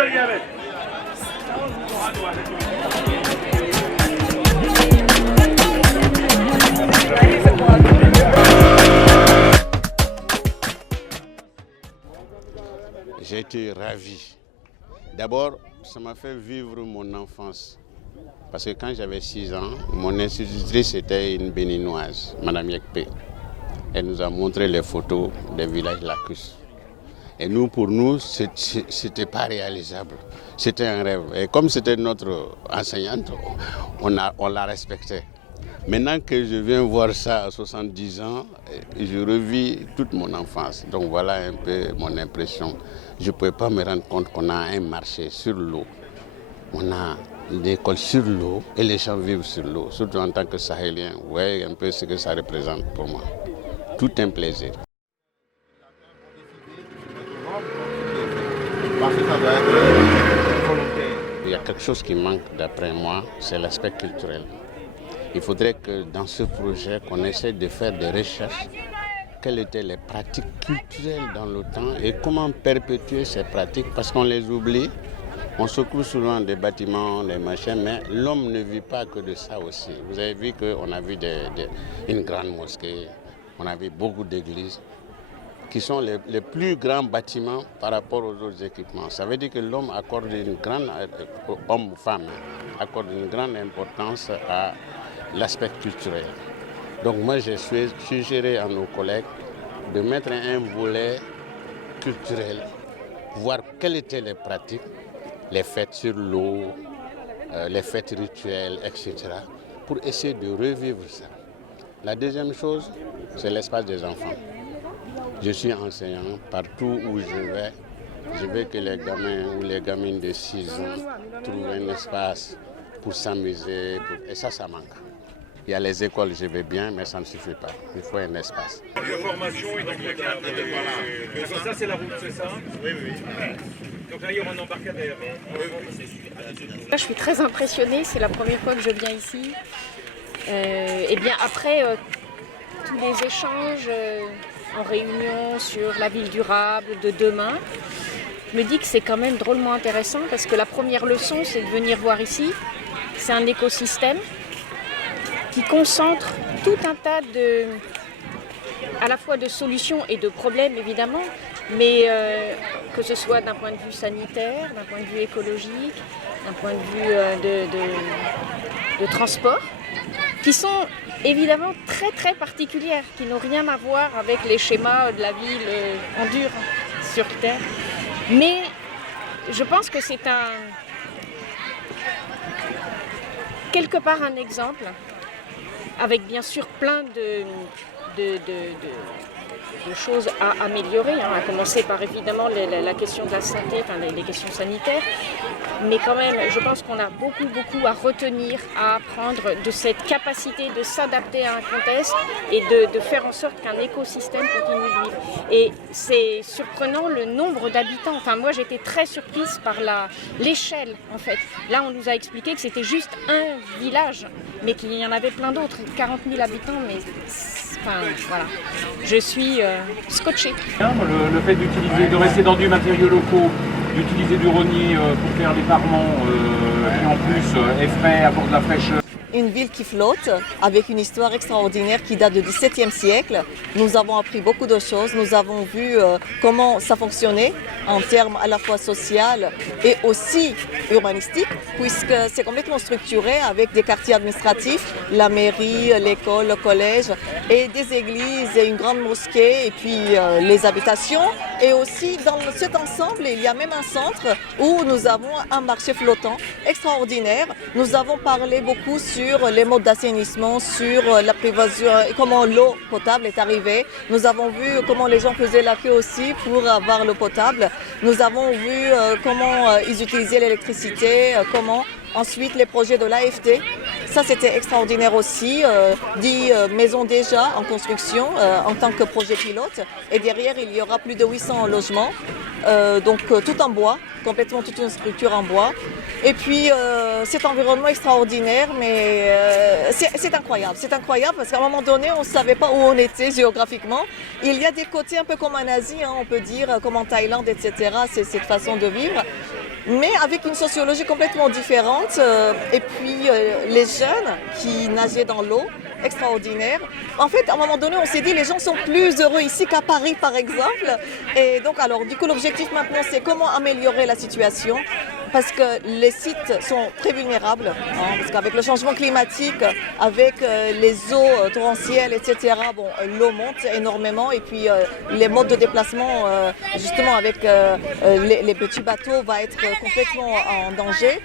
J'ai été ravi. D'abord, ça m'a fait vivre mon enfance. Parce que quand j'avais 6 ans, mon institutrice était une béninoise, Madame Yekpe. Elle nous a montré les photos des villages lacustres. Et nous, pour nous, ce n'était pas réalisable. C'était un rêve. Et comme c'était notre enseignante, on la respectait. Maintenant que je viens voir ça à 70 ans, je revis toute mon enfance. Donc voilà un peu mon impression. Je ne pouvais pas me rendre compte qu'on a un marché sur l'eau. On a une école sur l'eau et les gens vivent sur l'eau. Surtout en tant que Sahélien, vous voyez un peu ce que ça représente pour moi. Tout un plaisir. Il y a quelque chose qui manque d'après moi, c'est l'aspect culturel. Il faudrait que dans ce projet, qu'on essaie de faire des recherches. Quelles étaient les pratiques culturelles dans le temps et comment perpétuer ces pratiques parce qu'on les oublie. On se couvre souvent des bâtiments, des machins, mais l'homme ne vit pas que de ça aussi. Vous avez vu qu'on a vu une grande mosquée, on a vu beaucoup d'églises qui sont les plus grands bâtiments par rapport aux autres équipements. Ça veut dire que l'homme accorde homme ou femme, accorde une grande importance à l'aspect culturel. Donc moi, j'ai suggéré à nos collègues de mettre un volet culturel, voir quelles étaient les pratiques, les fêtes sur l'eau, les fêtes rituelles, etc., pour essayer de revivre ça. La deuxième chose, c'est l'espace des enfants. Je suis enseignant, partout où je veux que les gamins ou les gamines de 6 ans trouvent un espace pour s'amuser, et ça manque. Il y a les écoles, je vais bien, mais ça ne suffit pas. Il faut un espace. La formation et donc le cadre ça c'est la route, c'est ça? Oui. Donc là, il y aura un embarcadère. Je suis très impressionnée, c'est la première fois que je viens ici. Et bien après tous les échanges en réunion sur la ville durable de demain, je me dis que c'est quand même drôlement intéressant parce que la première leçon, c'est de venir voir ici. C'est un écosystème qui concentre tout un tas à la fois de solutions et de problèmes évidemment, mais que ce soit d'un point de vue sanitaire, d'un point de vue écologique, d'un point de vue de transport, qui sont évidemment très très particulières, qui n'ont rien à voir avec les schémas de la ville en dur sur Terre. Mais je pense que c'est quelque part un exemple, avec bien sûr plein de choses à améliorer, à commencer par évidemment la question de la santé, les questions sanitaires, mais quand même je pense qu'on a beaucoup à retenir, à apprendre de cette capacité de s'adapter à un contexte et de faire en sorte qu'un écosystème continue de vivre. Et c'est surprenant le nombre d'habitants, moi j'étais très surprise par l'échelle en fait. Là on nous a expliqué que c'était juste un village, mais qu'il y en avait plein d'autres, 40 000 habitants, mais voilà, je suis scotchée. Le fait de rester dans du matériaux locaux, d'utiliser du rognier pour faire les parements, qui en plus est frais, apporte de la fraîcheur. Une ville qui flotte, avec une histoire extraordinaire qui date du XVIIe siècle. Nous avons appris beaucoup de choses, nous avons vu comment ça fonctionnait en termes à la fois social et aussi urbanistique, puisque c'est complètement structuré avec des quartiers administratifs, la mairie, l'école, le collège, et des églises et une grande mosquée, et puis les habitations. Et aussi dans cet ensemble, il y a même un centre où nous avons un marché flottant extraordinaire. Nous avons parlé beaucoup sur les modes d'assainissement, sur la prévention, comment l'eau potable est arrivée. Nous avons vu comment les gens faisaient la queue aussi pour avoir l'eau potable. Nous avons vu comment ils utilisaient l'électricité, comment ensuite les projets de l'AFD. Ça, c'était extraordinaire aussi. 10 maisons déjà en construction en tant que projet pilote. Et derrière, il y aura plus de 800 logements. Donc tout en bois, complètement toute une structure en bois. Et puis cet environnement extraordinaire, mais c'est incroyable. C'est incroyable parce qu'à un moment donné, on ne savait pas où on était géographiquement. Il y a des côtés un peu comme en Asie, on peut dire, comme en Thaïlande, etc. C'est cette façon de vivre. mais avec une sociologie complètement différente. Et puis les jeunes qui nageaient dans l'eau, extraordinaire. En fait, à un moment donné, on s'est dit les gens sont plus heureux ici qu'à Paris, par exemple. Et donc, alors, du coup, l'objectif maintenant, c'est comment améliorer la situation. Parce que les sites sont très vulnérables, hein, parce qu'avec le changement climatique, avec les eaux torrentielles, etc., bon, l'eau monte énormément et puis les modes de déplacement, justement avec les petits bateaux, va être complètement en danger.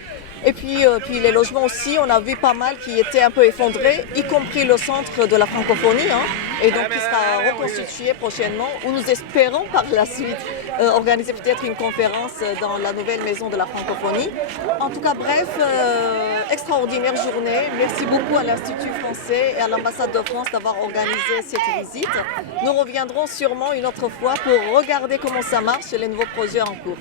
Et puis les logements aussi, on a vu pas mal qui étaient un peu effondrés, y compris le centre de la francophonie, hein, et donc qui sera reconstitué prochainement, où nous espérons par la suite organiser peut-être une conférence dans la nouvelle maison de la francophonie. En tout cas, bref, extraordinaire journée. Merci beaucoup à l'Institut français et à l'ambassade de France d'avoir organisé cette visite. Nous reviendrons sûrement une autre fois pour regarder comment ça marche et les nouveaux projets en cours.